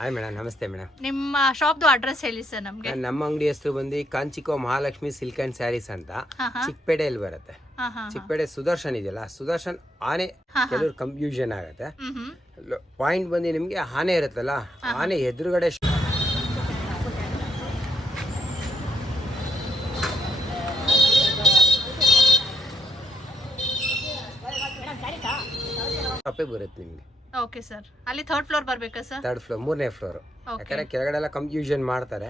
Hi madam, ನಮಸ್ತೆ madam. ನಿಮ್ಮ ಶಾಪ್ದು address ಹೇಳಿ ಸರ್ ನಮಗೆ. ನಮ್ಮ ಅಂಗಡಿ ಹೆಸರು ಬಂದು ಕಾಂಚಿಕೋ ಮಹಾಲಕ್ಷ್ಮಿ ಸಿಲ್ಕ್ ಅಂಡ್ ಸ್ಯಾರೀಸ್ ಅಂತ ಚಿಕ್ಕಪೇಟೆಯಲ್ಲಿ ಬರುತ್ತೆ. ಚಿಕ್ಕಪೇಟೆ ಸುದರ್ಶನ್ ಇದೆಯಲ್ಲ, ಸುದರ್ಶನ್ ಆನೆ ಕೆಲವರು ಕನ್ಫ್ಯೂಷನ್ ಆಗುತ್ತೆ. ಪಾಯಿಂಟ್ ಬಂದು ನಿಮ್ಗೆ ಆನೆ ಇರುತ್ತಲ್ಲ, ಆನೆ ಎದುರುಗಡೆ ಬರುತ್ತೆ ನಿಮ್ಗೆ. ಓಕೆ ಸರ್, ಅಲ್ಲಿ ಥರ್ಡ್ ಫ್ಲೋರ್ ಬರ್ಬೇಕಾ ಸರ್? ಥರ್ಡ್ ಫ್ಲೋರ್, 3ನೇ ಫ್ಲೋರ್. ಯಾಕಂದ್ರೆ ಕೆಳಗಡೆ ಎಲ್ಲ ಕನ್ಫ್ಯೂಷನ್ ಮಾಡ್ತಾರೆ.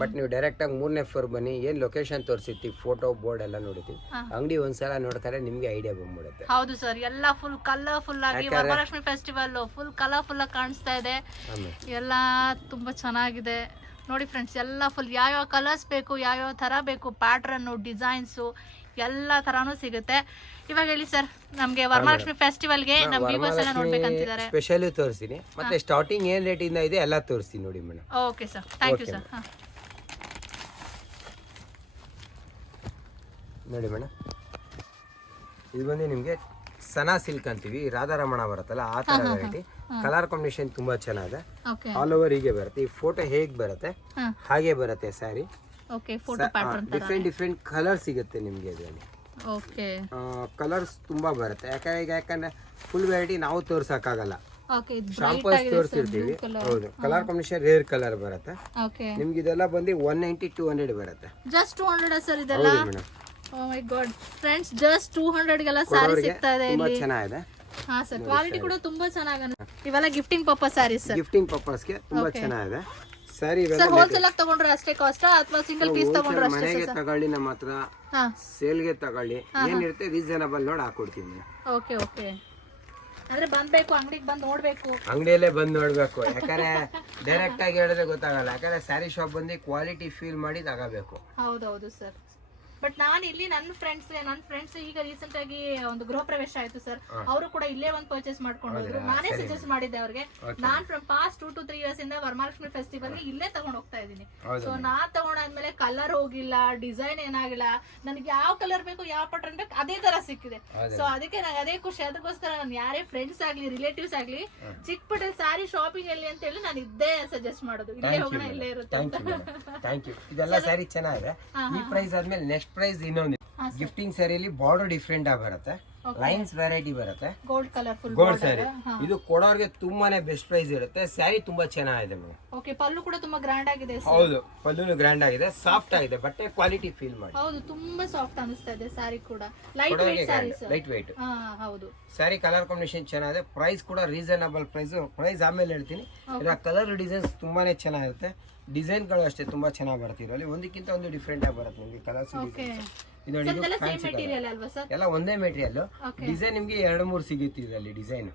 ಬಟ್ ನೀವು ಡೈರೆಕ್ಟ್ ಆಗಿ 3ನೇ ಫ್ಲೋರ್ ಬನ್ನಿ, ಏನ್ ಲೊಕೇಶನ್ ತೋರಿಸಿರ್ತೀವಿ, ಫೋಟೋ ಬೋರ್ಡ್ ಎಲ್ಲ ನೋಡಿರ್ತೀವಿ. ಅಂಗಡಿ ಒಂದ್ಸಲ ನೋಡ್ತಾರೆ ನಿಮ್ಗೆ ಐಡಿಯಾ ಬಂದ್ಬಿಡುತ್ತೆ. ಹೌದು ಸರ್, ಎಲ್ಲ ಫುಲ್ ಕಲರ್ಫುಲ್ ಆಗಿ ವರಮಹಾಲಕ್ಷ್ಮಿ ಫೆಸ್ಟಿವಲ್ ಫುಲ್ ಕಲರ್ಫುಲ್ ಆಗಿ ಕಾಣಿಸ್ತಾ ಇದೆ. ಎಲ್ಲ ತುಂಬಾ ಚೆನ್ನಾಗಿದೆ ನೋಡಿ ಫ್ರೆಂಡ್ಸ್. ಎಲ್ಲ ಫುಲ್ ಯಾವ್ಯಾವ ಕಲರ್ಸ್ ಬೇಕು, ಯಾವ್ಯಾವ ತರ ಬೇಕು, ಪ್ಯಾಟ್ರನ್, ಡಿಸೈನ್ಸು ಎಲ್ಲ ತರಾನು ಸಿಗುತ್ತೆ. ಇವಾಗ ಹೇಳಿ ಸರ್, ನಮ್ಗೆ ವರಮಹಾಲಕ್ಷ್ಮಿ ಫೆಸ್ಟಿವಲ್ಗೆ ನಮ್ಮ ವ್ಯೂವರ್ಸ್ ಎಲ್ಲ ನೋಡ್ಬೇಕಂತಿದ್ದಾರೆ. ಸ್ಪೆಷಲ್ ತೋರಿಸ್ತೀನಿ, ಮತ್ತೆ ಸ್ಟಾರ್ಟಿಂಗ್ ಏನ್ ರೇಟ್ ಇಂದ ಇದೆ ಎಲ್ಲ ತೋರಿಸ್ತೀನಿ ನೋಡಿ madam. Okay sir, thank you sir. ನೋಡಿ ಮೇಡಮ್, ಇದು ಬಂದು ನಿಮ್ಗೆ ಸನಾ ಸಿಲ್ಕ್ ಅಂತೀವಿ, ರಾಧಾರಮಣ ಬರುತ್ತಲ್ಲ ಆ ತರ ವೆರೈಟಿ. ಕಲರ್ ಕಾಂಬಿನೇಷನ್ ತುಂಬಾ ಚೆನ್ನಾಗಿದೆ. ಆಲ್ ಓವರ್ ಹೀಗೆ ಬರುತ್ತೆ. ಈ ಫೋಟೋ ಹೇಗ್ ಬರುತ್ತೆ ಹಾಗೆ ಬರುತ್ತೆ ಸ್ಯಾರಿ. ಡಿಫ್ರೆಂಟ್ ಕಲರ್ ಸಿಗುತ್ತೆ ನಿಮ್ಗೆ ಇದರಲ್ಲಿ. ಕಲರ್ಸ್ ತುಂಬಾ ಬರುತ್ತೆ. ಯಾಕಂದ್ರೆ ಫುಲ್ ವೆರೈಟಿ ನಾವು ತೋರ್ಸಕ್ಕಾಗಲ್ಲ, ಶಾಂಪಲ್ಸ್ ತೋರಿಸಿರ್ತೀವಿ. ಹೌದು, ಕಲರ್ ಕಾಂಬಿನೇಷನ್ ರೇರ್ ಕಲರ್ ಬರುತ್ತೆ ನಿಮ್ಗೆ. ಇದೆಲ್ಲ ಬಂದು 190-200 ಬರುತ್ತೆ. ಜಸ್ಟ್ 200 ಸರ್ ಇದೆಲ್ಲ? ಮೇಡಮ್, ಓ ಮೈ ಗಾಡ್ ಫ್ರೆಂಡ್ಸ್, ಜಸ್ಟ್ 200 ಗೆಲ್ಲ ಸಾರಿ ಸಿಗ್ತಾ ಇದೆ ಇಲ್ಲಿ. ತುಂಬಾ ಚೆನ್ನಾಗಿದೆ. ಹಾ ಸರ್, ಕ್ವಾಲಿಟಿ ಕೂಡ ತುಂಬಾ ಚೆನ್ನಾಗಿದೆ. ಇವೆಲ್ಲ gifting purpose saris sir. Gifting purpose ಗೆ ತುಂಬಾ ಚೆನ್ನಾಗಿದೆ ಸಾರಿ. ಸರ್ ಹೋಲ್ಸೇಲ್ ಆಗಿ ತಗೊಂಡ್ರೆ ಅಷ್ಟೇ ಕಾಸ್ಟ್ ಅಥವಾ ಸಿಂಗಲ್ ಪೀಸ್ ತಗೊಂಡ್ರೆ ಅಷ್ಟೇ ಮನೆಗೆ ತಗೊಳ್ಳಿ, ನಮ್ಮ ಹತ್ರ ಸೇಲ್ ಗೆ ತಗೊಳ್ಳಿ, ಏನಿರುತ್ತೆ ರೀಸನಬಲ್ ನೋಡಿ ಹಾಕೊಡ್ತೀವಿ. ಓಕೆ ಓಕೆ, ಅಂದ್ರೆ ಬಂದ್ಬೇಕು ಅಂಗಡಿಗೆ ಬಂದು ನೋಡ್ಬೇಕು, ಅಂಗಡಿಯಲ್ಲೇ ಬಂದು ನೋಡ್ಬೇಕು. ಯಾಕಂದ್ರೆ ಡೈರೆಕ್ಟ್ ಆಗಿ ಹೇಳಿದ್ರೆ ಗೊತ್ತಾಗಲ್ಲ. ಯಾಕಂದ್ರೆ ಸ್ಯಾರಿ ಶಾಪ್ ಬಂದು ಕ್ವಾಲಿಟಿ ಫೀಲ್ ಮಾಡಿ ತಗೋಬೇಕು. ಹೌದೌದು ಸರ್. ಬಟ್ ನಾನು ಇಲ್ಲಿ ನನ್ನ ಫ್ರೆಂಡ್ಸ್ ಈಗ ರೀಸೆಂಟ್ ಆಗಿ ಒಂದು ಗೃಹ ಪ್ರವೇಶ ಆಯ್ತು ಸರ್, ಅವರು ಕೂಡ ಇಲ್ಲೇ ಒಂದು ಪರ್ಚೇಸ್ ಮಾಡ್ಕೊಂಡು ನಾನೇ ಸಜೆಸ್ಟ್ ಮಾಡಿದ್ದೆ ಅವ್ರಿಗೆ. ನಾನ್ ಫ್ರಮ್ ಪಾಸ್ಟ್ 2 to 3 years ಇಂದ ವರಮಹಾಲಕ್ಷ್ಮಿ ಫೆಸ್ಟಿವಲ್ ಗೆ ಇಲ್ಲೇ ತಗೊಂಡ್ ಹೋಗ್ತಾ ಇದೀನಿ. ಸೊ ನಾನ್ ತಗೊಂಡಾದ್ಮೇಲೆ ಕಲರ್ ಹೋಗಿಲ್ಲ, ಡಿಸೈನ್ ಏನಾಗಿಲ್ಲ, ನನಗೆ ಯಾವ ಕಲರ್ ಬೇಕು, ಯಾವ ಪ್ಯಾಟರ್ನ್ ಬೇಕು ಅದೇ ತರ ಸಿಕ್ಕಿದೆ. ಸೊ ಅದಕ್ಕೆ ನಂಗೆ ಅದೇ ಖುಷಿ. ಅದಕ್ಕೋಸ್ಕರ ನಾನು ಯಾರೇ ಫ್ರೆಂಡ್ಸ್ ಆಗ್ಲಿ ರಿಲೇಟಿವ್ಸ್ ಆಗ್ಲಿ ಚಿಕ್ಕಪೇಟೆ ಸ್ಯಾರಿ ಶಾಪಿಂಗ್ ಅಲ್ಲಿ ಅಂತ ಹೇಳಿ ನಾನು ಇದ್ದೇ ಸಜೆಸ್ಟ್ ಮಾಡೋದು. ಇಲ್ಲೇ ಹೋಗೋಣ, ಇಲ್ಲೇ ಇರುತ್ತೆ. Thank you. ಇದೆಲ್ಲ ಸ್ಯಾರಿ ಚೆನ್ನಾಗಿದೆ. ಈ ಪ್ರೈಸ್ ಆದ್ಮೇಲೆ ನೆಕ್ಸ್ಟ್ ಪ್ರೈಸ್ ಇನ್ನೊಂದು ಗಿಫ್ಟಿಂಗ್ ಸ್ಯಾರಿಯಲ್ಲಿ ಬಾರ್ಡರ್ ಡಿಫ್ರೆಂಟ್ ಆಗಿ ಬರುತ್ತೆ, ಲೈನ್ಸ್ ವೆರೈಟಿ ಬರುತ್ತೆ, gold colour full gold sari. ಇದು ಕೊಡೋರ್ಗೆ ತುಂಬಾನೇ ಬೆಸ್ಟ್ ಪ್ರೈಸ್ ಇರುತ್ತೆ. ಸ್ಯಾರಿ ತುಂಬಾ ಚೆನ್ನಾಗಿದೆ ಮೇಡಮ್. ಓಕೆ, ಪಲ್ಲು ಕೂಡ ತುಂಬಾ ಗ್ರ್ಯಾಂಡ್ ಆಗಿದೆ. ಹೌದು, ಪಲ್ಲುನು ಗ್ರ್ಯಾಂಡ್ ಆಗಿದೆ, ಸಾಫ್ಟ್ ಆಗಿದೆ, ಬಟ್ಟೆ ಕ್ವಾಲಿಟಿ ಫೀಲ್ ಮಾಡಿ. ಹೌದು, ತುಂಬಾ ಸಾಫ್ಟ್ ಅನಿಸ್ತಾ ಇದೆ ಸ್ಯಾರಿ ಕೂಡ. Light weight sari sir, light weight. ಹೌದು, ಸ್ಯಾರಿ ಕಲರ್ ಕಾಂಬಿನೇಷನ್ ಚೆನ್ನಾಗಿದೆ. ಪ್ರೈಸ್ ಕೂಡ ರೀಸನಬಲ್ ಪ್ರೈಸ್ ಆಮೇಲೆ ಹೇಳ್ತೀನಿ. ಇದರ ಕಲರ್ ಡಿಸೈನ್ಸ್ ತುಂಬಾನೇ ಚೆನ್ನಾಗಿರುತ್ತೆ. ಡಿಸೈನ್ ಗಳು ಅಷ್ಟೇ ತುಂಬಾ ಚೆನ್ನಾಗಿ ಬರ್ತಿರೋ, ಅಲ್ಲಿ ಒಂದಕ್ಕಿಂತ ಒಂದು ಡಿಫ್ರೆಂಟ್ ಆಗಿ ಬರುತ್ತೆ ನಿಮಗೆ ಕಲರ್ಸ್. ಎಲ್ಲ ಒಂದೇ ಮೆಟೀರಿಯಲ್, ಡಿಸೈನ್ ನಿಮ್ಗೆ 2-3 ಸಿಗುತ್ತೆ ಇದರಲ್ಲಿ ಡಿಸೈನ್.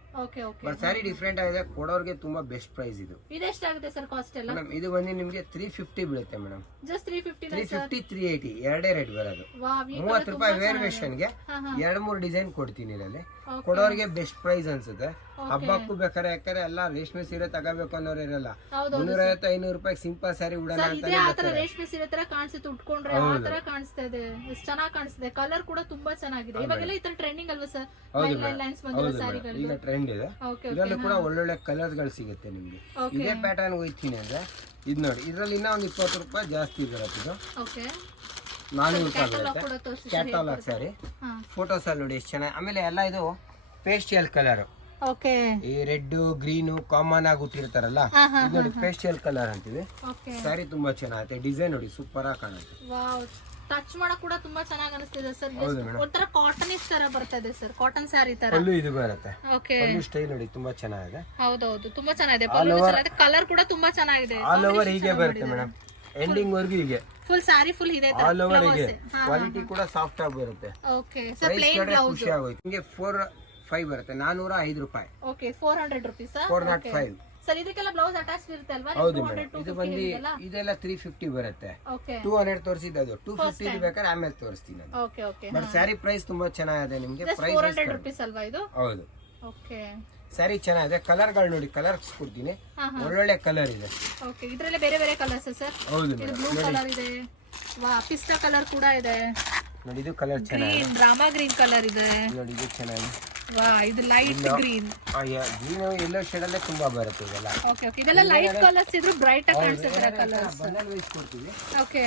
ಬಟ್ ಸ್ಯಾರಿ ಡಿಫ್ರೆಂಟ್ ಆಗಿದೆ, ಕೊಡೋರ್ಗೆ ತುಂಬಾ ಬೆಸ್ಟ್ ಪ್ರೈಸ್. ಇದು ಇದೆಷ್ಟಾಗುತ್ತೆ ಸರ್ ಕಾಸ್ಟ್ ಎಲ್ಲ? ಮೇಡಮ್, ಇದು ಬಂದು ನಿಮ್ಗೆ 350 ಬೀಳುತ್ತೆ ಮೇಡಮ್. ಜಸ್ಟ್ 350, 380 ಎರಡೇ ರೇಟ್ ಬರೋದು. 30 ರೂಪಾಯಿ ವೇರಿಯೇಷನ್ ಗೆ 2-3 ಡಿಸೈನ್ ಕೊಡ್ತೀನಿ ಇದರಲ್ಲಿ. ಕೊಡೋರ್ಗೆ ಬೆಸ್ಟ್ ಪ್ರೈಸ್ ಅನ್ಸುತ್ತೆ. ಹಬ್ಬಕ್ಕೂ ಬೇಕಾರೆ, ಯಾಕಂದ್ರೆ ಎಲ್ಲ ರೇಷ್ಮೆ ಸೀರೆ ತಗೋಬೇಕು ಅನ್ನೋರು ಇರಲ್ಲ. 350-500 ರೂಪಾಯಿ ಸಿಂಪಲ್ ಸ್ಯಾರಿ ಉಡೋಣ ಅಂತ ರೇಷ್ಮೆ ಸೀರೆ ತರ ಕಾಣಿಸುತ್ತೆ, ಉಟ್ಕೊಂಡ್ರೆ ಆ ತರ ಕಾಣಿಸ್ತಾ ಇದೆ, ಚೆನ್ನಾಗಿ ಕಾಣಿಸ್ತಿದೆ. ಕಲರ್ ಕೂಡ ತುಂಬಾ ಚೆನ್ನಾಗಿದೆ. ಇವಾಗೆಲ್ಲ ಈ ತರ ಟ್ರೆಂಡಿಂಗ್ ಅಲ್ವಾ ಸರ್? ಲೈನ್ಸ್ ಬಂದಿರೋ ಸ್ಯಾರಿಗಳು ಈಗ ಟ್ರೆಂಡ್ ಇದೆ. ಇದರಲ್ಲಿ ಕೂಡ ಒಳ್ಳೊಳ್ಳೆ ಕಲರ್ಸ್ ಗಳು ಸಿಗುತ್ತೆ ನಿಮ್ಗೆ. ಇದೇ ಪ್ಯಾಟರ್ನ್ ಹೋಗ್ತೀನಿ ಅಂದ್ರೆ ಇದು ನೋಡಿ, ಇದ್ರಲ್ಲಿ ಇನ್ನ ಒಂದು 20 ರೂಪಾಯಿ ಜಾಸ್ತಿ ಬರುತ್ತೆ. ಇದು ನಾನು ಕ್ಯಾಟಲಾಗ್ ಸ್ಯಾರಿ. ಫೋಟೋಸ್ ಅಲ್ಲಿ ನೋಡಿ ಎಷ್ಟು ಚೆನ್ನಾಗಿ. ಆಮೇಲೆ ಎಲ್ಲ ಇದು ಪೇಸ್ಟಲ್ ಕಲರ್, ಈ ರೆಡ್ ಗ್ರೀನ್ ಕಾಮನ್ ಆಗಿ ಹುಟ್ಟಿರ್ತಾರಲ್ಲ, ನೋಡಿ ಪೇಸ್ಟಲ್ ಕಲರ್ ಅಂತೀವಿ. ಸ್ಯಾರಿ ತುಂಬಾ ಚೆನ್ನಾಗಿದೆ. ಡಿಸೈನ್ ನೋಡಿ ಸೂಪರ್ ಆಗಿ ಕಾಣುತ್ತೆ. ಟಚ್ ಮಾಡಕ್ ಕೂಡ ತುಂಬಾ ಚೆನ್ನಾಗಿ ಅನಿಸ್ತಿದೆ ಸರ್. ಒಂಥರ ಕಾಟನ್ ತರ ಬರ್ತದೆ ಸರ್, ಕಾಟನ್ ಸ್ಯಾರಿ ತರ. ಪಲ್ಲು ಇದು ಬರುತ್ತೆ. ಪಲ್ಲು ಸ್ಟೈಲ್ ನೋಡಿ ತುಂಬಾ ಚೆನ್ನಾಗಿದೆ. ಹೌದೌದು, ತುಂಬಾ ಚೆನ್ನಾಗಿದೆ. ಕಲರ್ ಕೂಡ ತುಂಬಾ ಚೆನ್ನಾಗಿದೆ. ಆಲ್ ಓವರ್ ಹೀಗೆ ಬರುತ್ತೆ ಮೇಡಮ್, ಎಂಡಿಂಗ್ ವರ್ಗು ಹೀಗೆ ಫುಲ್ ಸ್ಯಾರಿ ಫುಲ್ ಇದೆ. ಆಲ್ ಓವರ್ ಹೀಗೆ ಕ್ವಾಲಿಟಿ ಕೂಡ ಸಾಫ್ಟ್ ಆಗಿ ಬರುತ್ತೆ. ಓಕೆ ಸರ್, ಪ್ಲೇನ್ ಬ್ಲೌಸ್ ಖುಷಿ ಆಗೋಯ್ತು. ನಿಮಗೆ 405 ಬರುತ್ತೆ, 405 ರೂಪಾಯಿ. Okay, 400 rupees. 405 ಸರ್. ಇದಕ್ಕೆಲ್ಲ ಬ್ಲೌಸ್ ಅಟ್ಯಾಚ್ ಇರುತ್ತೆ ಅಲ್ವಾ? ಹೌದು ಮೇಡಮ್. ಇದು ಬಂದು ಇದೆಲ್ಲ 350 ಬರುತ್ತೆ. 200 ತೋರಿಸಿದ್ದು, ಅದು 250 ಬೇಕಾದ್ರೆ ಆಮೇಲೆ ತೋರಿಸ್ತೀನಿ ನಾನು. Okay okay. But sari price ತುಂಬಾ ಚೆನ್ನಾಗಿದೆ ನಿಮಗೆ. ಪ್ರೈಸ್ 400 rupees ಅಲ್ವಾ ಇದು? ಹೌದು. ಓಕೆ, ಸ್ಯಾರಿ ಚೆನ್ನಾಗಿದೆ. ಕಲರ್ ಗಳು ನೋಡಿ, ಕಲರ್ಸ್ ಕೊಡ್ತೀನಿ, ಒಳ್ಳೊಳ್ಳೆ ಕಲರ್ ಇದೆ. ಓಕೆ, ಇದರಲ್ಲಿ ಬೇರೆ ಬೇರೆ ಕಲರ್ಸ್ ಸರ್? ಹೌದು, ಇದು ಬ್ಲೂ ಕಲರ್ ಇದೆ, ಪಿಸ್ತಾ ಕಲರ್ ಕೂಡ ಇದೆ ನೋಡಿ. ಇದು ಕಲರ್ ಚೆನ್ನಾಗಿದೆ. ರಾಮಾ ಗ್ರೀನ್ ಕಲರ್ ಇದೆ ನೋಡಿ, ಇದು ಚೆನ್ನಾಗಿದೆ. ವಾ ಇದು ಲೈಟ್ ಗ್ರೀನ್. ಗ್ರೀನು ಎಲ್ಲೋ ಶೇಡಲ್ಲೇ ತುಂಬಾ ಬರುತ್ತೆ ಇದೆಲ್ಲ. ಓಕೆ ಓಕೆ ಇದೆಲ್ಲ ಲೈಟ್ ಕಲರ್ಸ್ ಇದ್ರು ಬ್ರೈಟ್ ಆಗಿ ಕಾಣಿಸುತ್ತೆ ಕಲರ್ಸ್. ಬಂಡಲ್ ವೈಸ್ ಕೊಡ್ತೀವಿ. ಓಕೆ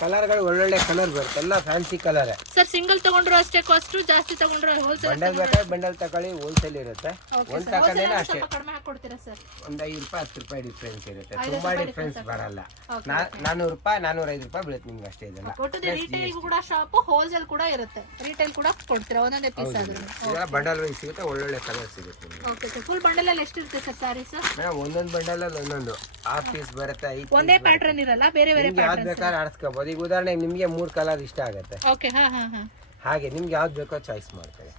ಕಲರ್ಗಳು ಒಳ್ಳೊಳ್ಳೆ ಕಲರ್ ಬರುತ್ತೆ, ಎಲ್ಲ ಫ್ಯಾನ್ಸಿ ಕಲರ್. ಸರ್ ಸಿಂಗಲ್ ತಗೊಂಡ್ರು ಅಷ್ಟೇ ಕಾಸ್ಟ್, ಜಾಸ್ತಿ ತಗೊಂಡ್ರು ಹೋಲ್ಸೇಲ್. ಬಂಡಲ್ ಬೇಕಾದ್ರೆ ಬಂಡಲ್ ತಗೊಳ್ಳಿ, ಹೋಲ್ಸೇಲ್ ಇರುತ್ತೆ. ಒಂದ್ ತಗೊಂಡೇನೆ ಅಷ್ಟೇ ಕಡಿಮೆ ಹಾಕೊಡ್ತೀರಾ ಸರ್? ಒಂದ್ 5 ರೂಪಾಯಿ 10 ರೂಪಾಯಿ ಡಿಫ್ರೆನ್ಸ್ ಇರುತ್ತೆ, ತುಂಬಾ ಡಿಫ್ರೆನ್ಸ್ ಬರಲ್ಲ. 400 ರೂಪಾಯಿ 405 ರೂಪಾಯಿ ಬೀಳುತ್ತೆ ನಿಮ್ಗೆ ಅಷ್ಟೇ. ಇದೆಲ್ಲ ಒಟ್ಟು ರಿಟೇಲ್ ಕೂಡ ಶಾಪ್, ಹೋಲ್ಸೇಲ್ ಕೂಡ ಇರುತ್ತೆ. ರಿಟೇಲ್ ಕೂಡ ಕೊಡ್ತೀರಾ ಒಂದೊಂದೇ ಪೀಸ್ ಆದ್ರೂ? ಇದೆಲ್ಲ ಬಂಡಲ್ ವೈಸ್ ಸಿಗುತ್ತೆ, ಒಳ್ಳೊಳ್ಳೆ ಕಲರ್ ಸಿಗುತ್ತೆ. ಓಕೆ ಸರ್ ಫುಲ್ ಬಂಡಲ್ ಅಲ್ಲಿ ಎಷ್ಟು ಇರುತ್ತೆ ಸರ್ ಸ್ಯಾರೀಸ್? ಒಂದೊಂದು ಬಂಡಲ್ ಅಲ್ಲಿ ಒಂದೊಂದು 6 ಪೀಸ್ ಬರುತ್ತೆ, 5 ಒಂದೇ ಪ್ಯಾಟರ್ನ್ ಇರಲ್ಲ, ಬೇರೆ ಬೇರೆ ಯಾವ್ದು ಬೇಕಾದ್ರೆ ಆರಿಸ್ಕೋಬಹುದು. ಈಗ ಉದಾಹರಣೆಗೆ ನಿಮ್ಗೆ 3 ಕಲರ್ ಇಷ್ಟ ಆಗುತ್ತೆ, ಓಕೆ ಹಾ ಹಾ ಹಾ ಹಾಗೆ ನಿಮ್ಗೆ ಯಾವ್ದು ಬೇಕೋ ಚಾಯ್ಸ್ ಮಾಡ್ತಾರೆ.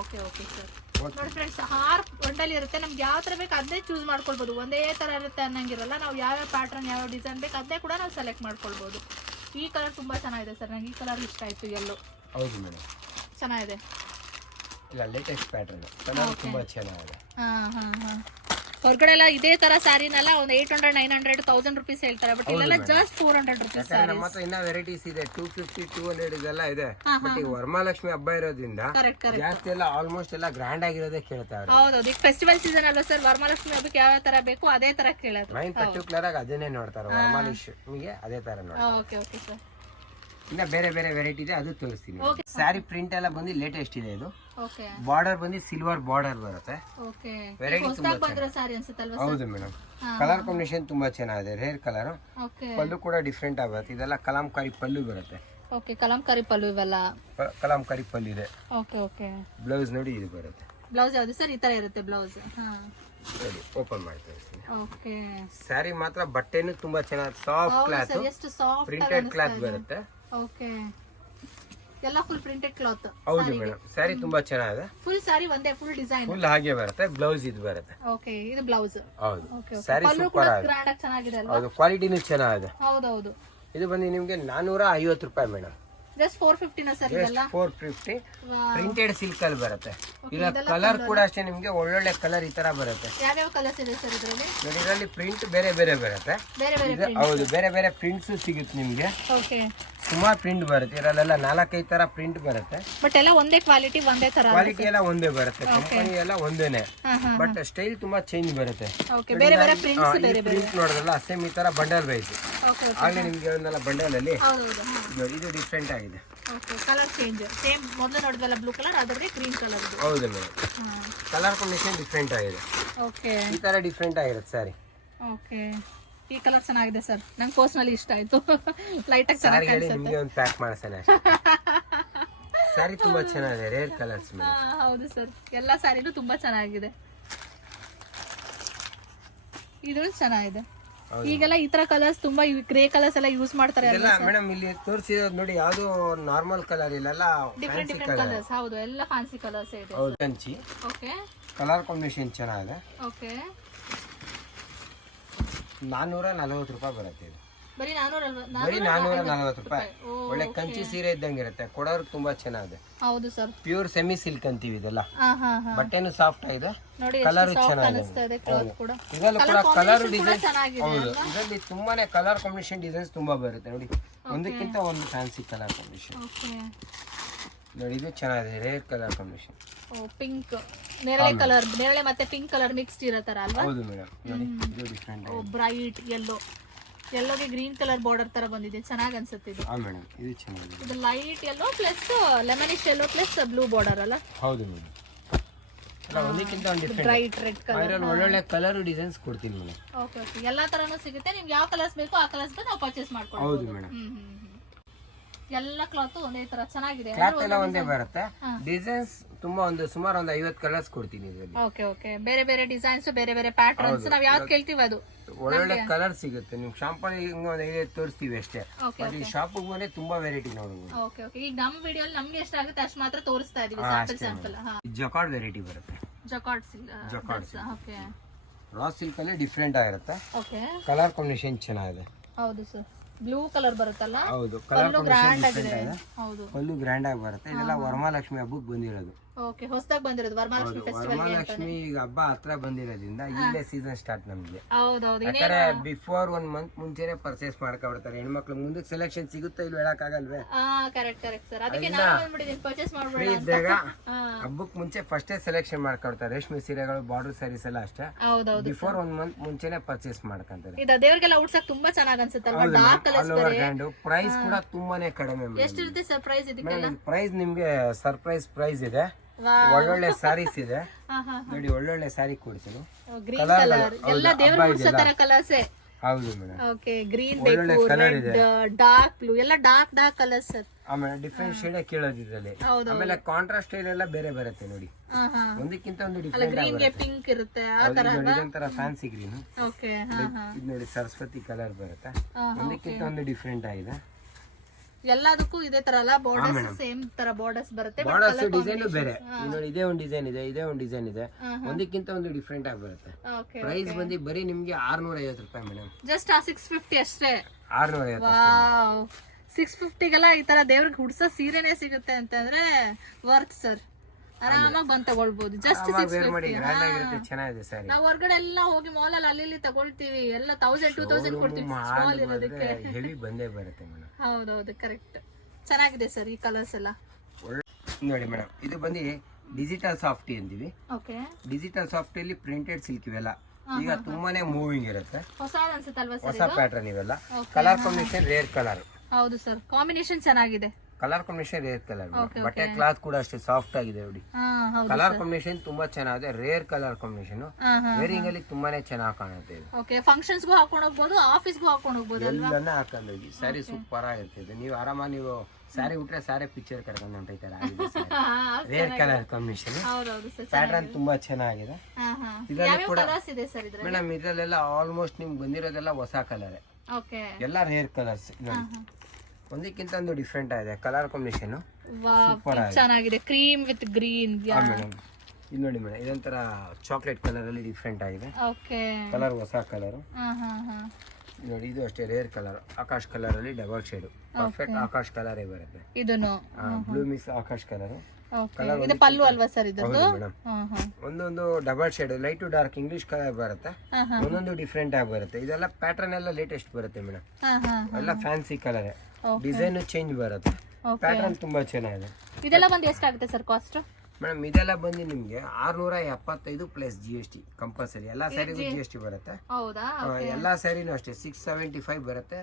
Okay okay sir. ನೋಡಿ ಫ್ರೆಂಡ್ಸ್ 6 ಬಂಡಲ್ ಇರುತ್ತೆ, ನಮ್ಗೆ ಯಾವ ತರ ಬೇಕು ಅದನ್ನೇ ಚೂಸ್ ಮಾಡ್ಕೊಳ್ಬಹುದು. ಒಂದೇ ತರ ಇರುತ್ತೆ ಅನ್ನಂಗಿರಲ್ಲ, ನಾವು ಯಾವ ಪ್ಯಾಟರ್ನ್ ಯಾವ ಡಿಸೈನ್ ಬೇಕು ಅದನ್ನೇ ಕೂಡ ನಾವು ಸೆಲೆಕ್ಟ್ ಮಾಡ್ಕೊಳ್ಬಹುದು. ಈ ಕಲರ್ ತುಂಬಾ ಚೆನ್ನಾಗಿದೆ ಸರ್, ನಂಗೆ ಈ ಕಲರ್ ಇಷ್ಟ ಆಯ್ತು. ಎಲ್ಲೋ ಹೌದು ಮೇಡಮ್, ಚೆನ್ನಾಗಿದೆ. ಇಲ್ಲ ಲೇಟೆಸ್ಟ್ ಪ್ಯಾಟರ್ನ್ ಕಲರ್ ತುಂಬಾ ಚೆನ್ನಾಗಿದೆ. ಹಾ ಹಾ ಹಾ ಹೊರಗಡೆ ಎಲ್ಲ ಇದೇ ತರ ಸ್ಯಾರಿನೆಲ್ಲ ಒಂದು 800 900 1000 ರುಪೀಸ್ ಹೇಳ್ತಾರೆ, ಬಟ್ ಇಲ್ಲೆಲ್ಲ ಜಸ್ಟ್ 400 ರುಪೀಸ್. ನಮ್ಮ ಹತ್ರ ಇನ್ನ ವೆರೈಟೀಸ್ ಇದೆ, 250 200 ಇದೆಲ್ಲ ಇದೆ. ಬಟ್ ಈಗ ವರಮಹಾಲಕ್ಷ್ಮಿ ಹಬ್ಬ ಇರೋದ್ರಿಂದ ಜಾಸ್ತಿ ಎಲ್ಲ ಆಲ್ಮೋಸ್ಟ್ ಎಲ್ಲ ಗ್ರ್ಯಾಂಡ್ ಆಗಿರೋದೇ ಕೇಳ್ತಾರೆ. ಹೌದೌದು, ಈಗ ಫೆಸ್ಟಿವಲ್ ಸೀಸನ್ ಅಲ್ವಾ ಸರ್, ವರಮಹಾಲಕ್ಷ್ಮಿ ಹಬ್ಬಕ್ಕೆ ಯಾವ ತರ ಬೇಕು ಅದೇ ತರ ಕೇಳೋದು. ಮೈನ್ ಪರ್ಟಿಕ್ಯುಲರ್ ಆಗಿ ಅದನ್ನೇ ನೋಡ್ತಾರೆ, ವರಮಹಾಲಕ್ಷ್ಮಿಗೆ ಅದೇ ತರ ನೋಡ್ತಾರೆ. Okay okay sir. ಇನ್ನ ಬೇರೆ ಬೇರೆ ವೆರೈಟಿ ಇದೆ, ಅದು ತೋರಿಸ್ತೀನಿ. ಸ್ಯಾರಿ ಪ್ರಿಂಟ್ ಎಲ್ಲ ಬಂದು ಲೇಟೆಸ್ಟ್ ಇದೆ. ಇದು ಓಕೆ ಬಾರ್ಡರ್ ಬಂದು ಸಿಲ್ವರ್ ಬಾರ್ಡರ್ ಬರುತ್ತೆ. ಓಕೆ ವೆರೈಟಿ ತುಂಬಾ ಬಂದಿರೋ ಸ್ಯಾರಿ ಅನ್ಸುತ್ತಲ್ವಾ? ಹೌದು ಮೇಡಮ್, ಕಲರ್ ಕಾಂಬಿನೇಷನ್ ತುಂಬಾ ಚೆನ್ನಾಗಿದೆ, ರೇರ್ ಕಲರ್. ಓಕೆ ಪಲ್ಲು ಕೂಡ ಡಿಫ್ರೆಂಟ್ ಆಗುತ್ತೆ, ಇದೆಲ್ಲ ಕಲಾಂಕಾರಿ ಪಲ್ಲು ಬರುತ್ತೆ. ಓಕೆ ಕಲಂಕಾರಿ ಪಲ್ಲು ಇವೆಲ್ಲ ಕಲಾಂಕಾರಿ ಪಲ್ಲು ಇದೆ. ಓಕೆ ಓಕೆ ಬ್ಲೌಸ್ ನೋಡಿ ಇದು ಬರುತ್ತೆ. ಬ್ಲೌಸ್ ಯಾವುದು ಸರ್? ಈ ತರ ಇರುತ್ತೆ ಬ್ಲೌಸ್. ಹಾ ನೋಡಿ ಓಪನ್ ಮಾಡಿ ತೋರಿಸ್ತೀನಿ. ಓಕೆ ಸ್ಯಾರಿ ಮಾತ್ರ ಬಟ್ಟೆನೂ ತುಂಬಾ ಚೆನ್ನಾಗಿ ಸಾಫ್ಟ್ ಕ್ಲಾತ್, ಎಷ್ಟು ಸಾಫ್ಟ್ ಪ್ರಿಂಟೆಡ್ ಕ್ಲಾತ್ ಬರುತ್ತೆ. ಓಕೆ ಎಲ್ಲ ಫುಲ್ ಪ್ರಿಂಟೆಡ್ ಕ್ಲಾತ್. ಹೌದು ಮೇಡಮ್, ಸ್ಯಾರಿ ತುಂಬಾ ಚೆನ್ನಾಗಿದೆ. ಫುಲ್ ಸ್ಯಾರಿ ಒಂದೇ ಫುಲ್ ಡಿಸೈನ್ ಫುಲ್ ಹಾಗೆ ಬರುತ್ತೆ, ಬ್ಲೌಸ್ ಇದು ಬರುತ್ತೆ. ಓಕೆ ಇದು ಬ್ಲೌಸ್. ಹೌದು, ಓಕೆ ಸ್ಯಾರಿ ಸೂಪರ್ ಆಗಿದೆ, ಗ್ರ್ಯಾಂಡ್ ಆಗಿ ಚೆನ್ನಾಗಿದೆ ಅಲ್ವಾ? ಹೌದು, ಕ್ವಾಲಿಟಿನೂ ಚೆನ್ನಾಗಿದೆ. ಹೌದೌದು. ಇದು ಬಂದು ನಿಮ್ಗೆ 450 ರೂಪಾಯಿ ಮೇಡಮ್. ಜಸ್ಟ್ 450 ನ ಸರ್ ಇದೆಲ್ಲ? 450 ಪ್ರಿಂಟೆಡ್ ಸಿಲ್ಕ್ ಅಲ್ಲಿ ಬರುತ್ತೆ. ಇಲ್ಲ ಕಲರ್ ಕೂಡ ಅಷ್ಟೇ, ನಿಮ್ಗೆ ಒಳ್ಳೊಳ್ಳೆ ಕಲರ್ ಈ ತರ ಬರುತ್ತೆ. ಯಾವ ಕಲರ್ಸ್ ಇದೆ ಸರ್ ಇದರಲ್ಲಿ? ನೋಡಿ ಇದರಲ್ಲಿ ಪ್ರಿಂಟ್ ಬೇರೆ ಬೇರೆ ಬರುತ್ತೆ. ಬೇರೆ ಬೇರೆ ಹೌದು, ಬೇರೆ ಬೇರೆ ಪ್ರಿಂಟ್ಸ್ ಸಿಗುತ್ತೆ ನಿಮ್ಗೆ. ಓಕೆ ಸುಮಾರು ಪ್ರಿಂಟ್ ಬರುತ್ತೆ, ಇದರಲ್ಲೆಲ್ಲ 4-5 ತರ ಪ್ರಿಂಟ್ ಬರುತ್ತೆ. ಬಟ್ ಎಲ್ಲ ಒಂದೇ ಕ್ವಾಲಿಟಿ, ಒಂದೇ ತರ ಕ್ವಾಲಿಟಿ ಎಲ್ಲ ಒಂದೇ ಬರುತ್ತೆ, ಕಂಪನಿ ಎಲ್ಲ ಒಂದೇನೆ, ಬಟ್ ಸ್ಟೈಲ್ ತುಂಬಾ ಚೇಂಜ್ ಬರುತ್ತೆ. ಓಕೆ ಬೇರೆ ಬೇರೆ ಪ್ರಿಂಟ್ಸ್ ಬೇರೆ ಬೇರೆ ಪ್ರಿಂಟ್ ನೋಡಿದ್ರಲ್ಲ ಸೇಮ್ ಈ ತರ ಬಂಡಲ್ ವೈಸ್. ಓಕೆ ಆಗಲೇ ನಿಮ್ಗೆ ಒಂದಲ್ಲ ಬಂಡಲ್ ಅಲ್ಲಿ ಹೌದು ನೋಡಿ, ಇದು ಡಿಫ್ರೆಂಟ್ ಆಗಿದೆ. ಓಕೆ ಕಲರ್ ಚೇಂಜ್, ಸೇಮ್ ಮೊದಲು ನೋಡಿದ್ವಲ್ಲ ಬ್ಲೂ ಕಲರ್, ಅದರಲ್ಲಿ ಗ್ರೀನ್ ಕಲರ್ ಇದೆ. ಹೌದು ಮೇಡಮ್, ಕಲರ್ ಕಾಂಬಿನೇಷನ್ ಡಿಫ್ರೆಂಟ್ ಆಗಿದೆ. ಓಕೆ ಈ ತರ ಡಿಫ್ರೆಂಟ್ ಆಗಿರುತ್ತೆ ಸ್ಯಾರಿ. ಓಕೆ ಈ ಕಲರ್ ಚೆನ್ನಾಗಿದೆ ಸರ್, ನಂಗೆ ಪರ್ಸನಲಿ ಇಷ್ಟ ಆಯ್ತು. ಲೈಟ್ ಆಗಿ ಚೆನ್ನಾಗಿ ಕಾಣಿಸುತ್ತೆ. ನಿಮಗೆ ಒಂದು ಪ್ಯಾಕ್ ಮಾಡ್ಸೋಣ ಅಷ್ಟೇ. ಸ್ಯಾರಿ ತುಂಬಾ ಚೆನ್ನಾಗಿದೆ, ರೇರ್ ಕಲರ್ಸ್ ಮೇಲೆ. ಹೌದು ಸರ್, ಎಲ್ಲ ಸ್ಯಾರಿನೂ ತುಂಬಾ ಚೆನ್ನಾಗಿದೆ. ಇದು ಚೆನ್ನಾಗಿದೆ. ಈಗೆಲ್ಲ ಈ ತರ ಕಲರ್ಸ್ ತುಂಬಾ ಗ್ರೇ ಕಲರ್ಸ್ ಎಲ್ಲ ಯೂಸ್ ಮಾಡ್ತಾರೆ ಎಲ್ಲ ಮೇಡಮ್. ಇಲ್ಲಿ ತೋರಿಸಿರೋದು ನೋಡಿ, ಯಾವುದು ನಾರ್ಮಲ್ ಕಲರ್ ಇಲ್ಲ, ಡಿಫ್ರೆಂಟ್ ಡಿಫ್ರೆಂಟ್ ಕಲರ್ಸ್. ಹೌದು, ಎಲ್ಲ ಫ್ಯಾನ್ಸಿ ಕಲರ್ಸ್ ಇದೆ. ಹೌದು, ಕಂಚಿ. ಓಕೆ ಕಲರ್ ಕಾಂಬಿನೇಷನ್ ಚೆನ್ನಾಗಿದೆ. ಓಕೆ 440 ರೂಪಾಯಿ ಬರುತ್ತೆ ಇದು. ಬರೀ ಬರೀ 440 ರೂಪಾಯಿ. ಒಳ್ಳೆ ಕಂಚಿ ಸೀರೆ ಇದ್ದಂಗೆ ಇರುತ್ತೆ, ಕೊಡೋರು ತುಂಬಾ ಚೆನ್ನಾಗಿದೆ. ಹೌದು ಸರ್, ಪ್ಯೂರ್ ಸೆಮಿ ಸಿಲ್ಕ್ ಅಂತೀವಿ ಇದೆಲ್ಲ. ಹಾ ಬಟ್ಟೆನೂ ಸಾಫ್ಟ್ ಆಗಿದೆ, ನೋಡಿ ಕಲರ್ ಅನಿಸ್ತಾ ಚೆನ್ನಾಗಿದೆ. ಇದೆ ಕ್ಲಾತ್ ಕೂಡ. ಇದರಲ್ಲೂ ಕೂಡ ಕಲರ್ ಡಿಸೈನ್. ಚೆನ್ನಾಗಿದೆ. ಹೌದು, ಇದರಲ್ಲಿ ತುಂಬಾನೇ ಕಲರ್ ಕಾಂಬಿನೇಷನ್ ಡಿಸೈನ್ಸ್ ತುಂಬಾ ಬರುತ್ತೆ ನೋಡಿ, ಒಂದಕ್ಕಿಂತ ಒಂದು ಫ್ಯಾನ್ಸಿ ಕಲರ್ ಕಾಂಬಿನೇಷನ್. ಓಕೆ ನೋಡಿ ಇದು ಚೆನ್ನಾಗಿದೆ, ರೇರ್ ಕಲರ್ ಕಾಂಬಿನೇಷನ್. ಪಿಂಕ್ ನೇರಳೆ ಕಲರ್, ನೇರಳೆ ಮತ್ತೆ ಪಿಂಕ್ ಕಲರ್ ಮಿಕ್ಸ್ಡ್ ಇರೋ ತರ ಅಲ್ವಾ? ಹೌದು ಮೇಡಮ್, ನೋಡಿ ಇದು ಡಿಫರೆಂಟ್. ಬ್ರೈಟ್ ಯೆಲ್ಲೋ, ಯೆಲ್ಲೋಗೆ ಗ್ರೀನ್ ಕಲರ್ ಬಾರ್ಡರ್ ತರ ಬಂದಿದೆ, ಚೆನ್ನಾಗಿ ಅನ್ಸುತ್ತೆ ಇದು. ಹಾ ಮೇಡಮ್, ಇದು ಚೆನ್ನಾಗಿದೆ. ಇದು light yellow plus lemonish yellow plus blue border ಅಲ್ಲ? ಹೌದು ಮೇಡಮ್, ಅಲ್ಲ ಒಂದಕ್ಕಿಂತ ಒಂದು ಡಿಫರೆಂಟ್. ಬ್ರೈಟ್ ರೆಡ್ ಕಲರ್, ಇದರಲ್ಲಿ ಒಳ್ಳೊಳ್ಳೆ ಕಲರ್ ಡಿಸೈನ್ಸ್ ಕೊಡ್ತೀನಿ ಮೇಡಮ್. ಓಕೆ ಓಕೆ, ಎಲ್ಲಾ ತರನೂ ಸಿಗುತ್ತೆ. ನಿಮ್ಗೆ ಯಾವ ಕಲರ್ಸ್ ಬೇಕೋ ಆ ಕಲರ್ಸ್ ನಾವು ಪರ್ಚೇಸ್ ಮಾಡ್ಕೊಳ್ಳೋದು. ಹೌದು ಮೇಡಮ್, ಎಲ್ಲ ಕ್ಲಾತ್ ಒಂದೇ ತರ ಚೆನ್ನಾಗಿದೆ. ಕ್ಲಾತ್ ಎಲ್ಲ ಒಂದೇ ಬರುತ್ತೆ, ಡಿಸೈನ್ಸ್ ತುಂಬಾ ಸುಮಾರು ಒಂದು 50 ಕಲರ್ಸ್ ಕೊಡ್ತೀನಿ ಇದರಲ್ಲಿ. ಓಕೆ ಓಕೆ, ಬೇರೆ ಬೇರೆ ಡಿಸೈನ್ಸ್, ಬೇರೆ ಬೇರೆ ಪ್ಯಾಟರ್ನ್ಸ್, ನಾವ್ ಯಾವ್ದು ಕೇಳ್ತೀವಿ ಅದು ಒಳ್ಳೊಳ್ಳೆ ಕಲರ್ ಸಿಗುತ್ತೆ. ನಿಮ್ ಶಾಂಪಲ್ ಒಂದು 5 ತೋರಿಸ್ತೀವಿ ಅಷ್ಟೇ, ಬಟ್ ಈ ಶಾಪಿಗೆ ಬಂದ್ರೆ ತುಂಬಾ ವೆರೈಟಿ ನೋಡಬಹುದು. ಓಕೆ ಓಕೆ, ಈಗ ನಮ್ಮ ವಿಡಿಯೋ ಅಲ್ಲಿ ನಮ್ಗೆ ಎಷ್ಟು ಆಗುತ್ತೆ ಅಷ್ಟು ಮಾತ್ರ ತೋರಿಸ್ತಾ ಇದೀವಿ, ಸ್ಯಾಂಪಲ್. ಜಕಾರ್ಡ್ ವೆರೈಟಿ ಬರುತ್ತೆ, jacquard silk. Okay, raw silk ಅಲ್ಲಿ ಡಿಫರೆಂಟ್ ಆಗಿರುತ್ತೆ. ಓಕೆ, ಕಲರ್ ಕಾಂಬಿನೇಷನ್ ಚೆನ್ನಾಗಿದೆ. ಹೌದು ಸರ್, ಬ್ಲೂ ಕಲರ್ ಬರುತ್ತಲ್ಲ? ಹೌದು, ಕಲರ್ ಗ್ರ್ಯಾಂಡ್ ಆಗಿದೆ. ಹೌದು, ಪಲ್ಲು ಗ್ರ್ಯಾಂಡ್ ಆಗಿ ಬರುತ್ತೆ. ಇದೆಲ್ಲ ವರಮಹಾಲಕ್ಷ್ಮಿ ಹಬ್ಬಕ್ಕೆ ಬಂದಿರೋದು. ಓಕೆ ಹೊಸದಾಗಿ ಬಂದಿರೋದು ವರಮಹಾಲಕ್ಷ್ಮಿ ಫೆಸ್ಟಿವಲ್ ವರಮಹಾಲಕ್ಷ್ಮಿ ಈಗ ಹಬ್ಬ ಹತ್ರ ಬಂದಿರೋದ್ರಿಂದ ಈಗಲೇ ಸೀಸನ್ ಸ್ಟಾರ್ಟ್ ನಮ್ಗೆ. ಹೌದೌದು ಯಾಕಂದ್ರೆ ಬಿಫೋರ್ 1 ಮಂತ್ ಮುಂಚೆನೆ ಪರ್ಚೇಸ್ ಮಾಡ್ಕೊಬಿಡ್ತಾರೆ ಹೆಣ್ಮಕ್ಳು. ಮುಂದಕ್ಕೆ ಸೆಲೆಕ್ಷನ್ ಸಿಗುತ್ತಾ ಇಲ್ಲ ಹೇಳಕ್ಕಾಗಲ್ವೇ. Correct sir. ಅದಕ್ಕೆ ನಾನು ಬಂದ್ಬಿಟ್ಟಿದ್ದೀನಿ ಪರ್ಚೇಸ್ ಮಾಡ್ಬೇಡ ಅಂತ. ಇದ್ದಾಗ ಹಬ್ಬಕ್ಕೆ ಮುಂಚೆ ಫಸ್ಟೇ ಸೆಲೆಕ್ಷನ್ ಮಾಡ್ಕೊಳ್ತಾರೆ. ರೇಷ್ಮೆ ಸೀರೆಗಳು, ಬಾರ್ಡರ್ ಸ್ಯಾರೀಸ್ ಎಲ್ಲ ಅಷ್ಟೇ ಹೌದೌದು. ಬಿಫೋರ್ 1 ಮಂತ್ ಮುಂಚೆನೆ ಪರ್ಚೇಸ್ ಮಾಡ್ಕೊಂತಾರೆ. ಇದು ದೇವರಿಗೆಲ್ಲ ಉಡ್ಸಕ್ ತುಂಬಾ ಚೆನ್ನಾಗಿ ಅನ್ಸುತ್ತಲ್ವಾ, ಡಾರ್ಕ್ ಕಲರ್ಸ್. ಪ್ರೈಸ್ ಕೂಡ ತುಂಬಾನೇ ಕಡಿಮೆ. ಎಷ್ಟಿರುತ್ತೆ ಸರ್ ಪ್ರೈಸ್ ಇದಕ್ಕೆಲ್ಲ? ಪ್ರೈಸ್ ನಿಮ್ಗೆ ಸರ್ಪ್ರೈಸ್ ಪ್ರೈಸ್ ಇದೆ. ಒಳ್ಳೊಳ್ಳೆ ಸ್ಯಾರೀಸ್ ಇದೆ ನೋಡಿ. ಒಳ್ಳೊಳ್ಳೆ ಸ್ಯಾರಿ ಕೊಡ್ತೀನಿ. ಗ್ರೀನ್ ಕಲರ್ ಎಲ್ಲ ದೇವರ ಉಡ್ಸೋ ತರ ಕಲರ್ಸ್. ಹೌದು ಮೇಡಮ್. ಓಕೆ ಗ್ರೀನ್ ಬೇಕು, ರೆಡ್, ಡಾರ್ಕ್ ಬ್ಲೂ ಎಲ್ಲ ಡಾರ್ಕ್ ಡಾರ್ಕ್ ಸರ್. ಆಮೇಲೆ ಡಿಫ್ರೆಂಟ್ ಶೇಡ್ ಕೇಳೋದು ಇದ್ರಲ್ಲಿ. ಆಮೇಲೆ ಕಾಂಟ್ರಾಸ್ಟ್ ಎಲ್ಲ ಬೇರೆ ಬರುತ್ತೆ ನೋಡಿ. ಒಂದಕ್ಕಿಂತ ಒಂದು ಡಿಫ್ರೆಂಟ್ ಗ್ರೀನ್ ಗೆ ಪಿಂಕ್ ಇರುತ್ತೆ ಆ ತರ. ಇದೊಂಥರ ಫ್ಯಾನ್ಸಿ ಗ್ರೀನ್. ಓಕೆ ಇದು ನೋಡಿ ಸರಸ್ವತಿ ಕಲರ್ ಬರುತ್ತೆ. ಒಂದಕ್ಕಿಂತ ಒಂದು ಡಿಫ್ರೆಂಟ್ ಆಗಿದೆ. ಎಲ್ಲದಕ್ಕೂ ಇದೇ ತರ ಅಲ್ಲ, ಬಾರ್ಡರ್ಸ್ ಸೇಮ್ ತರ ಬಾರ್ಡರ್ಸ್ ಬರುತ್ತೆ. ಬಾರ್ಡರ್ಸ್ ಡಿಸೈನ್ ಬೇರೆ. ನೋಡಿ ಇದೇ ಒಂದು ಡಿಸೈನ್ ಇದೆ, ಇದೇ ಒಂದು ಡಿಸೈನ್ ಇದೆ. ಒಂದಕ್ಕಿಂತ ಒಂದು ಡಿಫ್ರೆಂಟ್ ಆಗಿ ಬರುತ್ತೆ. ಪ್ರೈಸ್ ಬಂದು ಬರೀ ನಿಮ್ಗೆ 650 ರೂಪಾಯಿ ಮೇಡಮ್. ಜಸ್ಟ್ 650 ಅಷ್ಟೇ. 650. ವಾವ್, 650ಗೆಲ್ಲ ಈ ತರ ದೇವ್ರಿಗೆ ಹುಡ್ಸೋ ಸೀರೆನೇ ಸಿಗುತ್ತೆ ಅಂತಂದ್ರೆ ವರ್ತ್ ಸರ್. ಆರಾಮಾಗಿ ಬಂದ್ ತಗೊಳ್ಬಹುದು. ಜಸ್ಟ್ 650. ಚೆನ್ನಾಗಿದೆ ಸರಿ. ನಾವು ಹೊರಗಡೆ ಎಲ್ಲ ಹೋಗಿ ಮಾಲ್ ಅಲ್ಲಿ ಇಲ್ಲಿ ತಗೊಳ್ತೀವಿ, ಎಲ್ಲ 1000-2000 ಕೊಡ್ತೀವಿ ಸ್ಮಾಲ್ ಇರೋದಕ್ಕೆ. ಹೆವಿ ಬಂದೇ ಬರುತ್ತೆ ಮೇಡಮ್. ಹೌದೌದು ಕರೆಕ್ಟ್. ಚೆನ್ನಾಗಿದೆ ಸರ್ ಈ ಕಲರ್ಸ್ ಎಲ್ಲ. ನೋಡಿ ಮೇಡಮ್, ಇದು ಬಂದು ಡಿಜಿಟಲ್ ಸಾಫ್ಟಿ ಅಂತೀವಿ. ಓಕೆ. ಡಿಜಿಟಲ್ ಸಾಫ್ಟಿ ಅಲ್ಲಿ ಪ್ರಿಂಟೆಡ್ ಸಿಲ್ಕ್ ಇವೆಲ್ಲ ಈಗ ತುಂಬಾನೇ ಮೂವಿಂಗ್ ಇರುತ್ತೆ. ಹೊಸ ಅನ್ಸುತ್ತಲ್ವಾ ಸರ್? ಹೊಸ ಪ್ಯಾಟರ್ನ್ ಇವೆಲ್ಲ. Colour combination rare colour. ಹೌದು ಸರ್, ಕಾಂಬಿನೇಷನ್ ಚೆನ್ನಾಗಿದೆ. Colour combination rare colour. ಬಟ್ಟೆ ಕ್ಲಾತ್ ಕೂಡ ಅಷ್ಟೇ ಸಾಫ್ಟ್ ಆಗಿದೆ ನೋಡಿ. ಕಲರ್ ಕಾಂಬಿನೇಷನ್ ತುಂಬಾ ಚೆನ್ನಾಗಿದೆ. ರೇರ್ ಕಲರ್ ಕಾಂಬಿನೇಷನ್ ವೇರಿಂಗ್ ಅಲ್ಲಿ ತುಂಬಾನೇ ಚೆನ್ನಾಗಿ ಕಾಣುತ್ತೆ. ಓಕೆ, ಫಂಕ್ಷನ್ಸ್ ಗೂ ಹಾಕೊಂಡು ಹೋಗಬಹುದು, ಆಫೀಸ್ ಗೂ ಹಾಕೊಂಡು ಹೋಗಬಹುದು ಅಲ್ವಾ? ಎಲ್ಲಾನೇ ಹಾಕೊಂಡು ಹೋಗಿ ಸ್ಯಾರಿ ಸೂಪರ್ ಆಗಿರ್ತದೆ. ನೀವು ಆರಾಮಾಗಿ ನೀವು ಸ್ಯಾರಿ ಉಟ್ರೆ ಸ್ಯಾರಿ ಪಿಕ್ಚರ್ ಕರ್ಕೊಂಡು ಹೊಂಟೈತಾರೆ. Rare colour combination. ಪ್ಯಾಟರ್ನ್ ತುಂಬಾ ಚೆನ್ನಾಗಿದೆ. ಇದರಲ್ಲಿ ಕೂಡ ಮೇಡಮ್ ಇದ್ರಲ್ಲೆಲ್ಲ ಆಲ್ಮೋಸ್ಟ್ ನಿಮ್ಗೆ ಬಂದಿರೋದೆಲ್ಲ ಹೊಸ ಕಲರ್. ಎಲ್ಲ ರೇರ್ ಕಲರ್ಸ್. ಒಂದಕ್ಕಿಂತ ಒಂದು ಡಿಫ್ರೆಂಟ್ ಆಗಿದೆ ಕಲರ್ ಕಾಂಬಿನೇಷನ್. ಸೂಪರ್ ಚೆನ್ನಾಗಿದೆ. Cream with green. ಮೇಡಮ್ ಇದು ನೋಡಿ ಮೇಡಮ್, ಇದೊಂಥರ ಚಾಕ್ಲೇಟ್ ಕಲರ್ ಅಲ್ಲಿ ಡಿಫ್ರೆಂಟ್ ಆಗಿದೆ. ಕಲರ್ ಹೊಸ ಕಲರ್ ನೋಡಿ. ಇದು ಅಷ್ಟೇ ರೇರ್ ಕಲರ್. ಆಕಾಶ್ ಕಲರ್ ಅಲ್ಲಿ double shade. Perfect Akash colour ಬರುತ್ತೆ. ಇದನ್ನು ಬ್ಲೂ ಮಿಕ್ಸ್ ಆಕಾಶ್ ಕಲರ್. ಇದು ಪಲ್ಲು ಅಲ್ವಾ ಸರ್ ಇದು? ಮೇಡಮ್ ಒಂದೊಂದು double shade, light to dark English colour ಬರುತ್ತೆ. ಒಂದೊಂದು ಡಿಫ್ರೆಂಟ್ ಆಗಿ ಬರುತ್ತೆ. ಇದೆಲ್ಲ ಪ್ಯಾಟರ್ನ್ ಎಲ್ಲ ಲೇಟೆಸ್ಟ್ ಬರುತ್ತೆ ಮೇಡಮ್. ಎಲ್ಲ ಫ್ಯಾನ್ಸಿ ಕಲರ್. ಡಿಸೈನ್ ಚೇಂಜ್ ಬರುತ್ತೆ. ಪ್ಯಾಟರ್ನ್ ತುಂಬಾ ಚೆನ್ನಾಗಿದೆ. ಇದೆಲ್ಲ ಬಂದು ಎಷ್ಟಾಗುತ್ತೆ ಸರ್ ಕಾಸ್ಟ್? ಮೇಡಮ್ ಇದೆಲ್ಲ ಬಂದು ನಿಮ್ಗೆ 675 ಪ್ಲಸ್ GST ಕಂಪಲ್ಸರಿ. ಎಲ್ಲಾ ಸ್ಯಾರಿಗೂ GST ಬರುತ್ತೆ. ಎಲ್ಲಾ ಸ್ಯಾರಿನೂ ಅಷ್ಟೇ 675 ಬರುತ್ತೆ.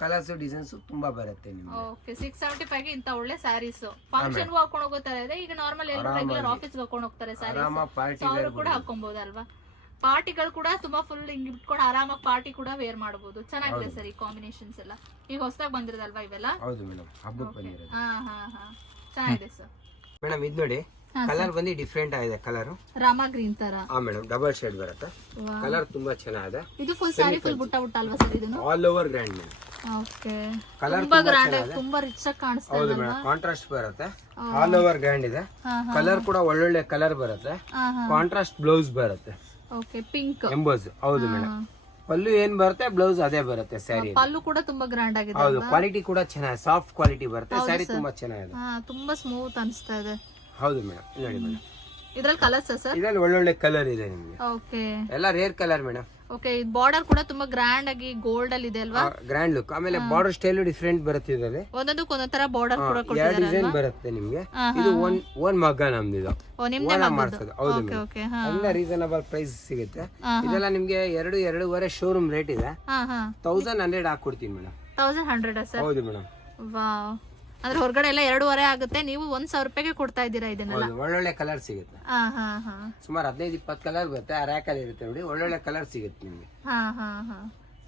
ಕಲರ್ಸ್ ಡಿಸೈನ್ಸ್ ತುಂಬಾ ಬರುತ್ತೆ ನಿಮ್ಗೆ. ಓಕೆ, 675 ಗೆ ಇಂತ ಒಳ್ಳೆ ಸ್ಯಾರೀಸ್ ಫಂಕ್ಷನ್ ಗೆ ಹಾಕೊಂಡು ಹೋಗ್ತಾ ಇದೆ. ಈಗ ನಾರ್ಮಲ್ ಎಲ್ಲ ರೆಗ್ಯುಲರ್ ಆಫೀಸ್ ಗೆ ಹಾಕೊಂಡು ಹೋಗ್ತಾರೆ ಸ್ಯಾರೀಸ್. ಅವರು ಕೂಡ ಹಾಕೊಂಬಹುದು ಅಲ್ವಾ? ಪಾರ್ಟಿಗಳು ಕೂಡ ತುಂಬಾ ಫುಲ್ ಹಿಂಗ್ ಇಟ್ಕೊಂಡು ಆರಾಮಾಗಿ ಪಾರ್ಟಿ ಕೂಡ ವೇರ್ ಮಾಡಬಹುದು. ಚೆನ್ನಾಗಿದೆ ಸರ್ ಈ ಕಾಂಬಿನೇಷನ್ಸ್ ಎಲ್ಲ. ಈಗ ಹೊಸದಾಗಿ ಬಂದಿರೋದಲ್ವಾ ಇವೆಲ್ಲ? ಹೌದು ಮೇಡಮ್, ಹಬ್ಬಕ್ಕೆ ಬಂದಿರೋದು. ಚೆನ್ನಾಗಿದೆ ಸರ್. ಮೇಡಮ್ ಇದು ನೋಡಿ, ಕಲರ್ ಬಂದು ಡಿಫ್ರೆಂಟ್ ಆಗಿದೆ. ಕಲರ್ ರಾಮಾ ಗ್ರೀನ್ ತರ. ಮೇಡಮ್ ಡಬಲ್ ಶೇಡ್ ಬರುತ್ತೆ. ಕಲರ್ ತುಂಬಾ ಚೆನ್ನಾಗಿದೆ. ಇದು ಫುಲ್ ಸ್ಯಾರಿ ಫುಲ್ ಬುಟ್ಟ ಬುಟ್ಟ ಅಲ್ವಾ ಸರ್ ಇದನ್ನು? All over grand madam. Okay, colour ತುಂಬಾ ಗ್ರ್ಯಾಂಡ್ ಆಗಿ ತುಂಬಾ ರಿಚ್ ಆಗಿ ಕಾಣಿಸ್ತಾ ಇದೆ. ಹೌದು ಮೇಡಮ್, ಕಾಂಟ್ರಾಸ್ಟ್ ಬರುತ್ತೆ. ಆಲ್ ಓವರ್ ಗ್ರ್ಯಾಂಡ್ ಇದೆ. ಕಲರ್ ಕೂಡ ಒಳ್ಳೊಳ್ಳೆ ಕಲರ್ ಬರುತ್ತೆ. ಕಾಂಟ್ರಾಸ್ಟ್ ಬ್ಲೌಸ್ ಬರುತ್ತೆ. Okay, pink emboss. ಹೌದು ಮೇಡಮ್, ಪಲ್ಲು ಏನ್ ಬರುತ್ತೆ ಬ್ಲೌಸ್ ಅದೇ ಬರುತ್ತೆ. ಸ್ಯಾರಿ ಪಲ್ಲು ಕೂಡ ತುಂಬಾ ಗ್ರ್ಯಾಂಡ್ ಆಗಿದೆ. ಹೌದು, ಕ್ವಾಲಿಟಿ ಕೂಡ ಚೆನ್ನಾಗಿದೆ. ಸಾಫ್ಟ್ ಕ್ವಾಲಿಟಿ ಬರುತ್ತೆ. ಸ್ಯಾರಿ ತುಂಬಾ ಚೆನ್ನಾಗಿದೆ. ತುಂಬಾ ಸ್ಮೂತ್ ಅನಿಸ್ತಾ ಇದೆ. ಹೌದು ಮೇಡಮ್, ನೋಡಿ ಮೇಡಮ್ ಇದ್ರಲ್ಲಿ ಕಲರ್ಸ್ ಸರ್? ಇದ್ರಲ್ಲಿ ಒಳ್ಳೊಳ್ಳೆ ಕಲರ್ ಇದೆ ನಿಮ್ಗೆ. ಓಕೆ, ಎಲ್ಲ rare colour madam. Okay, border ಕೂಡ ತುಂಬಾ ಗ್ರ್ಯಾಂಡ್ ಆಗಿ ಗೋಲ್ಡ್ ಅಲ್ಲಿ ಇದೆ ಅಲ್ವಾ? Grand look. ಆಮೇಲೆ ಬಾರ್ಡರ್ ಸ್ಟೈಲ್ ಡಿಫ್ರೆಂಟ್ ಬರುತ್ತೆ. ಇದರಲ್ಲಿ ಒಂದೊಂದಕ್ಕೆ ಒಂದೊಂದ್ ತರ ಬಾರ್ಡರ್ ಕೂಡ ಎರಡು ಕೊಟ್ಟಿದ್ದಾರೆ. ಡಿಸೈನ್ ಬರುತ್ತೆ ನಿಮ್ಗೆ. ಇದು ಒನ್ ಮಗ್ಗ ನಮ್ದು. ಇದು ಮಾಡ್ಸೋದು. ಹೌದು ಮೇಡಮ್, ಎಲ್ಲ ರೀಸನಬಲ್ ಪ್ರೈಸ್ ಸಿಗುತ್ತೆ. ಇದೆಲ್ಲ ನಿಮ್ಗೆ 2-2.5 ಶೋರೂಮ್ ರೇಟ್ ಇದೆ. 1100 ಹಾಕೊಡ್ತೀನಿ ಮೇಡಮ್. 1100 ಸರ್? ಹೌದು ಮೇಡಮ್. ವಾವ್, ಅಂದ್ರೆ ಹೊರಗಡೆ ಎಲ್ಲ 2.5 ಆಗುತ್ತೆ, ನೀವು 1000 ರೂಪಾಯಿಗೆ ಕೊಡ್ತಾ ಇದ್ದೀರಾ ಇದನ್ನೆಲ್ಲ. ಒಳ್ಳೊಳ್ಳೆ ಕಲರ್ ಸಿಗುತ್ತೆ. ಸುಮಾರು 15-20 ಕಲರ್ ಬರುತ್ತೆ. ಆ ರ್ಯಾಕ್ ಅಲ್ಲಿ ಇರುತ್ತೆ ನೋಡಿ. ಒಳ್ಳೊಳ್ಳೆ ಕಲರ್ ಸಿಗುತ್ತೆ ನಿಮ್ಗೆ.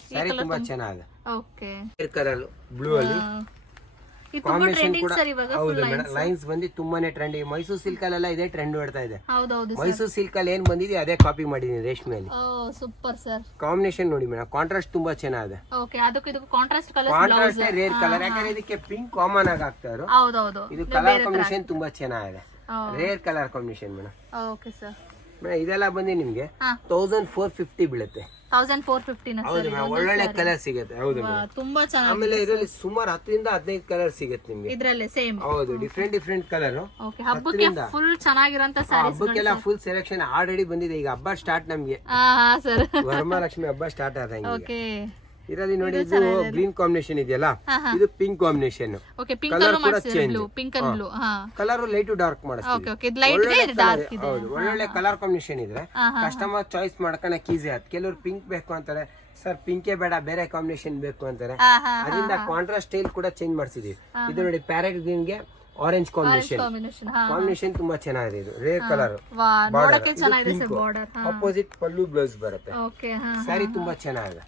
ಸ್ಯಾರಿ ತುಂಬಾ ಚೆನ್ನಾಗಿದೆ. ಓಕೆ, ಕಲರ್ ಬ್ಲೂ ಅಲ್ಲಿ ಕಾಂಬಿನೇಷನ್ ಕೂಡ. ಹೌದು ಮೇಡಮ್, ಲೈನ್ಸ್ ಬಂದು ತುಂಬಾನೇ ಟ್ರೆಂಡ್. ಮೈಸೂರು ಸಿಲ್ಕ್ ಅಲ್ಲೆಲ್ಲ ಇದೇ ಟ್ರೆಂಡ್ ಹೊಡ್ತಾ ಇದೆ. ಮೈಸೂರು ಸಿಲ್ಕ್ ಅಲ್ಲಿ ಏನ್ ಬಂದಿದೆ ಅದೇ ಕಾಪಿ ಮಾಡಿದೀನಿ ರೇಷ್ಮೆಯಲ್ಲಿ. Super sir. ಕಾಂಬಿನೇಷನ್ ನೋಡಿ ಮೇಡಮ್, ಕಾಂಟ್ರಾಸ್ಟ್ ತುಂಬಾ ಚೆನ್ನಾಗಿದೆ. ಓಕೆ, ಅದಕ್ಕೆ ಇದಕ್ಕೆ contrast colour. Contrast rare colour, ಯಾಕಂದ್ರೆ ಇದಕ್ಕೆ ಪಿಂಕ್ ಕಾಮನ್ ಆಗಿ ಹಾಕ್ತಾರೆ. ಹೌದೌದು, ಇದು ಕಲರ್ ಕಾಂಬಿನೇಷನ್ ತುಂಬಾ ಚೆನ್ನಾಗಿದೆ. Rare colour combination madam. Okay sir. Madam ಇದೆಲ್ಲ ಬಂದು ನಿಮ್ಗೆ ಹಾ. 1450 ಬೀಳುತ್ತೆ. 1450 ಹೌದು ಮೇಡಮ್, ಒಳ್ಳೊಳ್ಳೆ ಕಲರ್ ಸಿಗುತ್ತೆ. ಹೌದು ಮೇಡಮ್. ತುಂಬಾ ಚೆನ್ನಾಗಿ. ಆಮೇಲೆ ಇದರಲ್ಲಿ ಸುಮಾರು 10 ರಿಂದ 15 ಕಲರ್ ಸಿಗುತ್ತೆ ನಿಮ್ಗೆ. ಇದ್ರಲ್ಲೇ ಸೇಮ್. ಹೌದು, ಡಿಫ್ರೆಂಟ್ ಕಲರ್. ಓಕೆ, ಹಬ್ಬಕ್ಕೆ ಫುಲ್ ಚೆನ್ನಾಗಿರೋಂತ ಸ್ಯಾರೀಸ್. ಹಬ್ಬಕ್ಕೆಲ್ಲ ಫುಲ್ ಸೆಲೆಕ್ಷನ್ ಆಲ್ರೆಡಿ ಬಂದಿದೆ. ಈಗ ಹಬ್ಬ ಸ್ಟಾರ್ಟ್ ನಮ್ಗೆ. ಹಾ ಸರ್. ವರಮಹಾಲಕ್ಷ್ಮಿ ಹಬ್ಬ ಸ್ಟಾರ್ಟ್ ಆದಂಗೆ. ಓಕೆ, ಇದರಲ್ಲಿ ನೋಡಿ, ಇದು ಗ್ರೀನ್ ಕಾಂಬಿನೇಷನ್ ಇದೆಯಲ್ಲ, ಇದು pink combination. Okay, pink colour colour ಕೂಡ ಮಾಡ್ಸಿದ್ರು, change. Blue, pink and blue. ಹಾ, ಕಲರ್ ಲೈಟ್ ಟು ಡಾರ್ಕ್ ಮಾಡಿಸ್ತೀವಿ. ಓಕೆ ಓಕೆ, ಇದು ಲೈಟ್ ಗೆ ಇದು ಡಾರ್ಕ್ ಇದೆ. ಹೌದು, ಒಳ್ಳೊಳ್ಳೆ ಕಲರ್ ಕಾಂಬಿನೇಷನ್ ಇದ್ರೆ ಕಸ್ಟಮರ್ ಚಾಯ್ಸ್ ಮಾಡ್ಕೊಳಕ್ ಈಸಿ ಆಗುತ್ತೆ. ಕೆಲವರು ಪಿಂಕ್ ಬೇಕು ಅಂತಾರೆ, ಸರ್ ಪಿಂಕೇ ಬೇಡ ಬೇರೆ ಕಾಂಬಿನೇಷನ್ ಬೇಕು ಅಂತಾರೆ. ಅದರಿಂದ ಕಾಂಟ್ರಾಸ್ಟ್ ಸ್ಟೈಲ್ ಕೂಡ ಚೇಂಜ್ ಮಾಡಿಸಿದೀವಿ. ಇದು ನೋಡಿ, ಪ್ಯಾರೆಟ್ ಗ್ರೀನ್ ಗೆ ಆರೆಂಜ್ ಕಾಂಬಿನೇಷನ್. ಕಾಂಬಿನೇಷನ್ ತುಂಬಾ ಚೆನ್ನಾಗಿದೆ. ಇದು ರೇರ್ ಕಲರ್, ನೋಡಕ್ಕೆ ಚೆನ್ನಾಗಿದೆ ಸರ್. ಬಾರ್ಡರ್ ಅಪೋಸಿಟ್ ಪಲ್ಲು ಬ್ಲೌಸ್ ಬರುತ್ತೆ. ಓಕೆ, ಸ್ಯಾರಿ ತುಂಬಾ ಚೆನ್ನಾಗಿದೆ.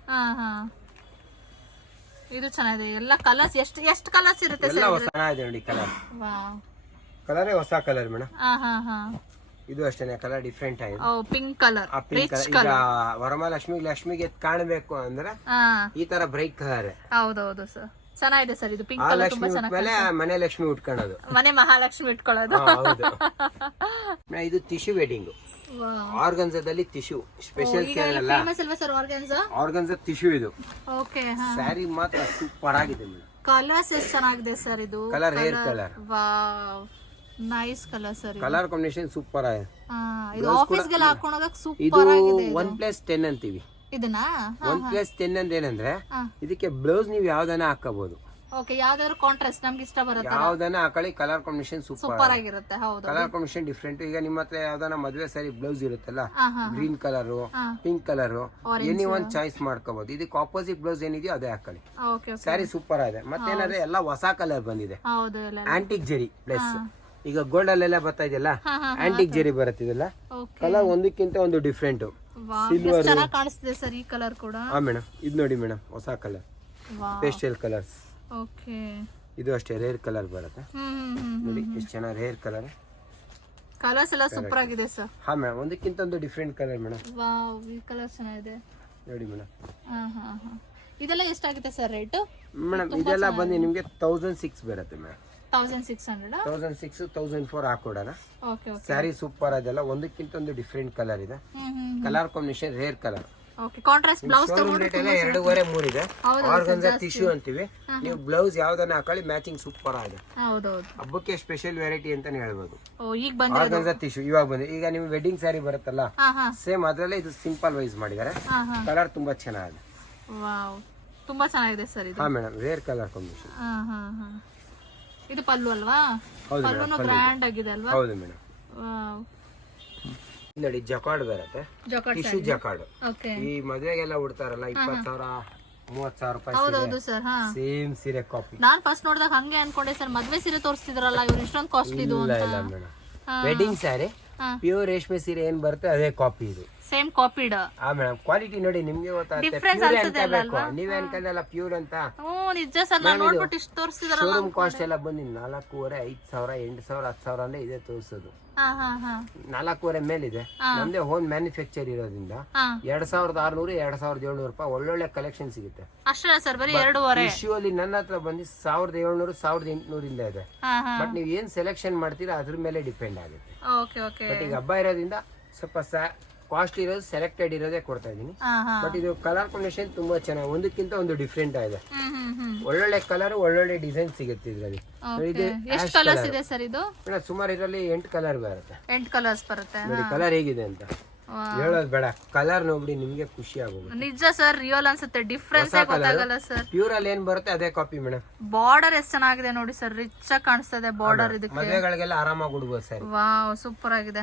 ಇದು ಚೆನ್ನಾಗಿದೆ. ಎಲ್ಲ ಕಲರ್ಸ್ ಎಷ್ಟು ಕಲರ್ಸ್ ಇರುತ್ತೆ ಎಲ್ಲ ಹೊಸ ಚೆನ್ನಾಗಿದೆ ನೋಡಿ. ಕಲರೇ ಹೊಸ ಕಲರ್ ಮೇಡಮ್. ಇದು ಅಷ್ಟೇನೆ, ಕಲರ್ ಡಿಫ್ರೆಂಟ್ ಆಗಿದೆ. ಪಿಂಕ್ ಕಲರ್, ಆ ಪಿಂಕ್ ಕಲರ್ ಈಗ ಲಕ್ಷ್ಮಿಗೆ ಕಾಣಬೇಕು ಅಂದ್ರೆ ಈ ತರ ಬ್ರೈಟ್ ಕಲರ್. ಹೌದೌದು ಸರ್, ಚೆನ್ನಾಗಿದೆ ಸರ್. ಇದು ಪಿಂಕ್ ಕಲರ್ ತುಂಬಾ ಚೆನ್ನಾಗಿದೆ. ಮನೆ ಲಕ್ಷ್ಮಿ ಉಟ್ಕೊಳ್ಳೋದು, ಮನೆ ಮಹಾಲಕ್ಷ್ಮಿ ಇಟ್ಕೊಳ್ಳೋದು. ಇದು ಟಿಶ್ಯೂ ವೆಡ್ಡಿಂಗ್. ಆರ್ಗನ್ಜಾದಲ್ಲಿ ಟಿಶ್ಯೂ ಸ್ಪೆಷಲ್ ಕೇರ್ ಅಲ್ಲ, ಫೇಮಸ್ ಅಲ್ವಾ ಸರ್ ಆರ್ಗನ್ಜಾ? ಆರ್ಗನ್ಜಾ ಟಿಶ್ಯೂ ಇದು. ಓಕೆ, ಸ್ಯಾರಿ ಮಾತ್ರ ಸೂಪರ್ ಆಗಿದೆ ಮೇಡಮ್. ಕಲರ್ಸ್ ಎಷ್ಟು ಚೆನ್ನಾಗಿದೆ ಸರ್. ಇದು colour hair colour. Wow, nice colour sir. Colour combination super ಆಗಿದೆ. ಇದು ಆಫೀಸ್ ಗೆಲ್ಲ ಹಾಕೊಂಡೋಗಕ್ಕೆ ಇದು ಸೂಪರ್ ಆಗಿದೆ. 1+10 ಅಂತೀವಿ. ಇದನ್ನ 1+10 ಅಂತ ಏನಂದ್ರೆ ಇದಕ್ಕೆ ಬ್ಲೌಸ್ ನೀವು ಯಾವ್ದನ್ನ ಹಾಕಬಹುದು. ಓಕೆ, ಯಾವ್ದಾದ್ರು ಕಾಂಟ್ರಾಸ್ಟ್ ನಮ್ಗೆ ಇಷ್ಟ ಬರುತ್ತೆ, ಯಾವ್ದನ್ನ ಹಾಕೊಳ್ಳಿ. ಕಲರ್ ಕಾಂಬಿನೇಷನ್ ಸೂಪರ್ ಆಗಿರುತ್ತೆ. ಹೌದು, ಕಲರ್ ಕಾಂಬಿನೇಷನ್ ಡಿಫ್ರೆಂಟ್. ಈಗ ನಿಮ್ಮ ಹತ್ರ ಯಾವ್ದಾನ ಮದ್ವೆ ಸ್ಯಾರಿ ಬ್ಲೌಸ್ ಇರುತ್ತಲ್ಲ, green colour, pink colour, any one choice ಮಾಡ್ಕೋಬಹುದು. ಇದಕ್ಕೆ ಆಪೋಸಿಟ್ ಬ್ಲೌಸ್ ಏನಿದೆಯೋ ಅದೇ ಹಾಕೊಳ್ಳಿ. ಸ್ಯಾರಿ ಸೂಪರ್ ಆಗಿದೆ. ಮತ್ತೇನಾದ್ರೆ ಎಲ್ಲ ಹೊಸ ಕಲರ್ ಬಂದಿದೆ. ಆಂಟಿಕ್ ಜೆರಿ ಪ್ಲಸ್ ಈಗ ಗೋಲ್ಡ್ ಅಲ್ಲೆಲ್ಲ ಬರ್ತಾ ಇದೆಯಲ್ಲ, ಆಂಟಿಕ್ ಜೆರಿ ಬರುತ್ತಿದೆಲ್ಲ. ಕಲರ್ ಒಂದಕ್ಕಿಂತ ಒಂದು ಡಿಫ್ರೆಂಟ್. ಸಿಲ್ವರ್ ಚೆನ್ನಾಗಿ ಕಾಣಿಸ್ತಿದೆ ಸರ್ ಈ ಕಲರ್ ಕೂಡ. ಹಾ ಮೇಡಮ್, ಇದು ನೋಡಿ ಮೇಡಮ್, ಹೊಸ ಕಲರ್ ಪೇಸ್ಟಲ್ ಕಲರ್ಸ್. ಓಕೆ, ಇದು ಅಷ್ಟೇ ರೇರ್ ಕಲರ್ ಬರುತ್ತೆ ನೋಡಿ, ಎಷ್ಟು ಚೆನ್ನಾಗಿ ರೇರ್ ಕಲರ್. ಕಲರ್ಸ್ ಎಲ್ಲ ಸೂಪರ್ ಆಗಿದೆ ಸರ್. ಹಾ ಮೇಡಮ್, ಒಂದಕ್ಕಿಂತ ಒಂದು ಡಿಫ್ರೆಂಟ್ ಕಲರ್ ಮೇಡಮ್. ವಾವ್, ಈ ಕಲರ್ ಚೆನ್ನಾಗಿದೆ ನೋಡಿ ಮೇಡಮ್. ಇದೆಲ್ಲ ಎಷ್ಟಾಗುತ್ತೆ ಸರ್ ರೇಟ್ ಮೇಡಮ್? ಇದೆಲ್ಲ ಬಂದು ನಿಮಗೆ 1006 ಬರುತ್ತೆ ಮೇಡಮ್. 1600, 1006, 1004 ಹಾಕೊಡೋಣ. ಓಕೆ ಓಕೆ, ಸ್ಯಾರಿ ಸೂಪರ್ ಅದೆಲ್ಲ. ಒಂದಕ್ಕಿಂತ ಒಂದು ಡಿಫ್ರೆಂಟ್ ಕಲರ್ ಇದೆ. Colour combination rare colour. Okay, contrast blouse rate ಎಲ್ಲ 2.5-3 ಇದೆ. ಆರ್ಗನ್ಜಾ ಟಿಶ್ಯೂ ಅಂತೀವಿ. ನೀವು ಬ್ಲೌಸ್ ಯಾವ್ದನ್ನ ಹಾಕೊಳ್ಳಿ ಮ್ಯಾಚಿಂಗ್ ಸೂಪರ್ ಆಗಿದೆ. ಹೌದೌದು, ಹಬ್ಬಕ್ಕೆ ಸ್ಪೆಷಲ್ ವೆರೈಟಿ ಅಂತಾನೆ ಹೇಳ್ಬೋದು. ಈಗ ಬಂದಿದೆ ಆರ್ಗನ್ಜಾ ಟಿಶ್ಯೂ ಇವಾಗ ಬಂದಿದೆ. ಈಗ ನೀವು ವೆಡ್ಡಿಂಗ್ ಸ್ಯಾರಿ ಬರುತ್ತಲ್ಲ, ಸೇಮ್ ಅದ್ರಲ್ಲೇ ಇದು ಸಿಂಪಲ್ ವೈಸ್ ಮಾಡಿದ್ದಾರೆ. ಕಲರ್ ತುಂಬಾ ಚೆನ್ನಾಗಿದೆ. ವಾವ್, ತುಂಬಾ ಚೆನ್ನಾಗಿದೆ ಸರ್ ಇದು. ಹಾ ಮೇಡಮ್, ರೇರ್ ಕಲರ್ ಕಾಂಬಿನೇಷನ್. ಇದು ಪಲ್ಲು ಅಲ್ವಾ? ಪಲ್ಲುನು ಗ್ರ್ಯಾಂಡ್ ಆಗಿದೆ ಅಲ್ವಾ? ಹೌದು ಮೇಡಮ್. ನೋಡಿ, ಜಕಾರ್ಡ್ ಬರುತ್ತೆ, ಟಿಶ್ಯೂ ಜಕಾರ್ಡ್. ಈ ಮದುವೆಗೆಲ್ಲ ಉಡ್ತಾರಲ್ಲ, 20,000 30,000 ರೂಪಾಯಿ. ಹೌದೌದು ಸರ್. ಸೇಮ್ ಸೀರೆ ಕಾಪಿ. ನಾನ್ ಫಸ್ಟ್ ನೋಡಿದಾಗ ಹಂಗೆ ಅನ್ಕೊಂಡೆ ಸರ್, ಮದ್ವೆ ಸೀರೆ ತೋರಿಸ್ತಿದ್ರಲ್ಲ ಇವ್ರು ಇಷ್ಟೊಂದು ಕಾಸ್ಟ್ಲಿ ಇದು ಅಂತ. ಇಲ್ಲ ಮೇಡಮ್, ವೆಡ್ಡಿಂಗ್ ಸ್ಯಾರಿ ಪ್ಯೂರ್ ರೇಷ್ಮೆ ಸೀರೆ ಏನ್ ಬರುತ್ತೆ ಅದೇ ಕಾಪಿ ಇದು. Same copied. ಹಾ ಮೇಡಮ್, ಕ್ವಾಲಿಟಿ ನೋಡಿ ನಿಮ್ಗೆ ಗೊತ್ತಾಗುತ್ತೆ. ನೀವೇ ಅನ್ಕೊಂಡಲ್ಲ ಪ್ಯೂರ್ ಅಂತ. ನಿಜ ಸರ್, ನಾನು ನೋಡ್ಬಿಟ್ಟು ಇಷ್ಟು ತೋರಿಸ್ತಿದ್ರಲ್ಲ. ಶೋರೂಮ್ ಕಾಸ್ಟ್ ಎಲ್ಲ ಬಂದು 4,500, 5,000, 8,000, 10,000 ಅಂದ್ರೆ ಇದೆ ತೋರಿಸೋದು. 4,500 ಮೇಲಿದೆ. ನಮ್ದೇ ಹೋಮ್ ಮ್ಯಾನುಫ್ಯಾಕ್ಚರ್ ಇರೋದ್ರಿಂದ 2,600, 2,700 ರೂಪಾಯಿ ಒಳ್ಳೊಳ್ಳೆ ಕಲೆಕ್ಷನ್ ಸಿಗುತ್ತೆ. ಅಷ್ಟೇ ಸರ್, ಬರೀ 2.5. ಇಶ್ಯೂ ಅಲ್ಲಿ ನನ್ನ ಹತ್ರ ಬಂದು 1,700, 1,800 ಇಂದ ಇದೆ. ಬಟ್ ನೀವು ಏನ್ ಸೆಲೆಕ್ಷನ್ ಮಾಡ್ತೀರಾ ಅದ್ರ ಮೇಲೆ ಡಿಪೆಂಡ್ ಆಗುತ್ತೆ. ಬಟ್ ಈಗ ಹಬ್ಬ ಇರೋದ್ರಿಂದ ಸ್ವಲ್ಪ ಕಾಸ್ಟ್ಲಿ ಇರೋದು ಸೆಲೆಕ್ಟೆಡ್ ಇರೋದೇ ಕೊಡ್ತಾ ಇದೀನಿ. ಬಟ್ ಇದು ಕಲರ್ ಕಾಂಬಿನೇಷನ್ ತುಂಬಾ ಚೆನ್ನಾಗಿ, ಒಂದಕ್ಕಿಂತ ಒಂದು ಡಿಫ್ರೆಂಟ್ ಆಗಿದೆ. ಒಳ್ಳೊಳ್ಳೆ ಕಲರ್, ಒಳ್ಳೊಳ್ಳೆ ಡಿಸೈನ್ ಸಿಗುತ್ತೆ ಇದರಲ್ಲಿ. ಎಷ್ಟು ಕಲರ್ಸ್ ಇದೆ ಸರ್ ಇದು? ಸುಮಾರು ಇದರಲ್ಲಿ 8 ಕಲರ್ ಬರುತ್ತೆ. 8 ಕಲರ್ಸ್ ಬರುತ್ತೆ. ನೋಡಿ ಕಲರ್ ಹೇಗಿದೆ ಅಂತ ಹೇಳೋದು ಬೇಡ, ಕಲರ್ ನೋಡಿ ನಿಮ್ಗೆ ಖುಷಿ ಆಗುತ್ತೆ. ನಿಜ ಸರ್, ರಿಯಲ್ ಅನ್ಸುತ್ತೆ, ಡಿಫ್ರೆನ್ಸ್ ಗೊತ್ತಾಗಲ್ಲ ಸರ್. ಪ್ಯೂರ್ ಅಲ್ಲಿ ಏನ್ ಬರುತ್ತೆ ಅದೇ ಕಾಪಿ ಮೇಡಮ್. ಬಾರ್ಡರ್ ಎಷ್ಟು ಚೆನ್ನಾಗಿದೆ ನೋಡಿ ಸರ್, ರಿಚ್ ಆಗಿ ಕಾಣಿಸ್ತದೆ ಬಾರ್ಡರ್. ಇದಕ್ಕೆ ಮದುವೆಗಳಿಗೆಲ್ಲ ಆರಾಮಾಗಿ ಉಡ್ಬೋದು ಸರ್. ವಾವ್, ಸೂಪರ್ ಆಗಿದೆ.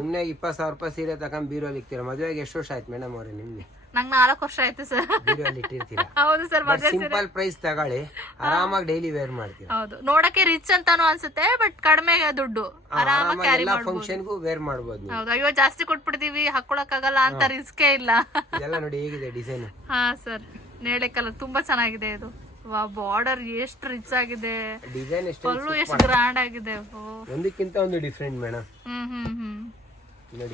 ಸುಮ್ನೆ 20,000 ರೂಪಾಯಿ ಸೀರೆ ತಗೊಂಡ್ ಬೀರೋಲಿ ಇಕ್ತೀರಾ. ಮದುವೆಗೆ ಎಷ್ಟು ವರ್ಷ ಆಯ್ತು ಮೇಡಮ್ ಅವ್ರೆ ನಿಮ್ಗೆ? ನಂಗೆ 4 ವರ್ಷ ಆಯ್ತು ಸರ್. ಬೀರೋಲಿ ಇಟ್ಟಿರ್ತೀರಾ? ಹೌದು ಸರ್. ಸಿಂಪಲ್ ಪ್ರೈಸ್ ತಗೊಳ್ಳಿ, ಆರಾಮಾಗಿ ಡೈಲಿ ವೇರ್ ಮಾಡ್ತೀರಾ. ಹೌದು, ನೋಡಕ್ಕೆ ರಿಚ್ ಅಂತಾನು ಅನ್ಸುತ್ತೆ, ಬಟ್ ಕಡಿಮೆ ದುಡ್ಡು, ಆರಾಮಾಗಿ ಕ್ಯಾರಿ ಮಾಡಬಹುದು. ಫಂಕ್ಷನ್ ಗೂ ವೇರ್ ಮಾಡಬಹುದು. ಹೌದು, ಅಯ್ಯೋ ಜಾಸ್ತಿ ಕೊಟ್ಬಿಡ್ತೀವಿ, ಹಾಕೊಳಕ್ ಆಗಲ್ಲ ಅಂತ ರಿಸ್ಕೇ ಇಲ್ಲ. ಎಲ್ಲ ನೋಡಿ ಹೇಗಿದೆ ಡಿಸೈನ್. ಹಾ ಸರ್, ನೇಳೆ ಕಲರ್ ತುಂಬಾ ಚೆನ್ನಾಗಿದೆ ಇದು. ವಾ, ಬಾರ್ಡರ್ ಎಷ್ಟು ರಿಚ್ ಆಗಿದೆ, ಡಿಸೈನ್ ಪಲ್ಲು ಎಷ್ಟು ಗ್ರ್ಯಾಂಡ್ ಆಗಿದೆ. ಒಂದಕ್ಕಿಂತ ಒಂದು ಡಿಫ್ರೆಂಟ್ ಮೇಡಮ್. ನೋಡಿ.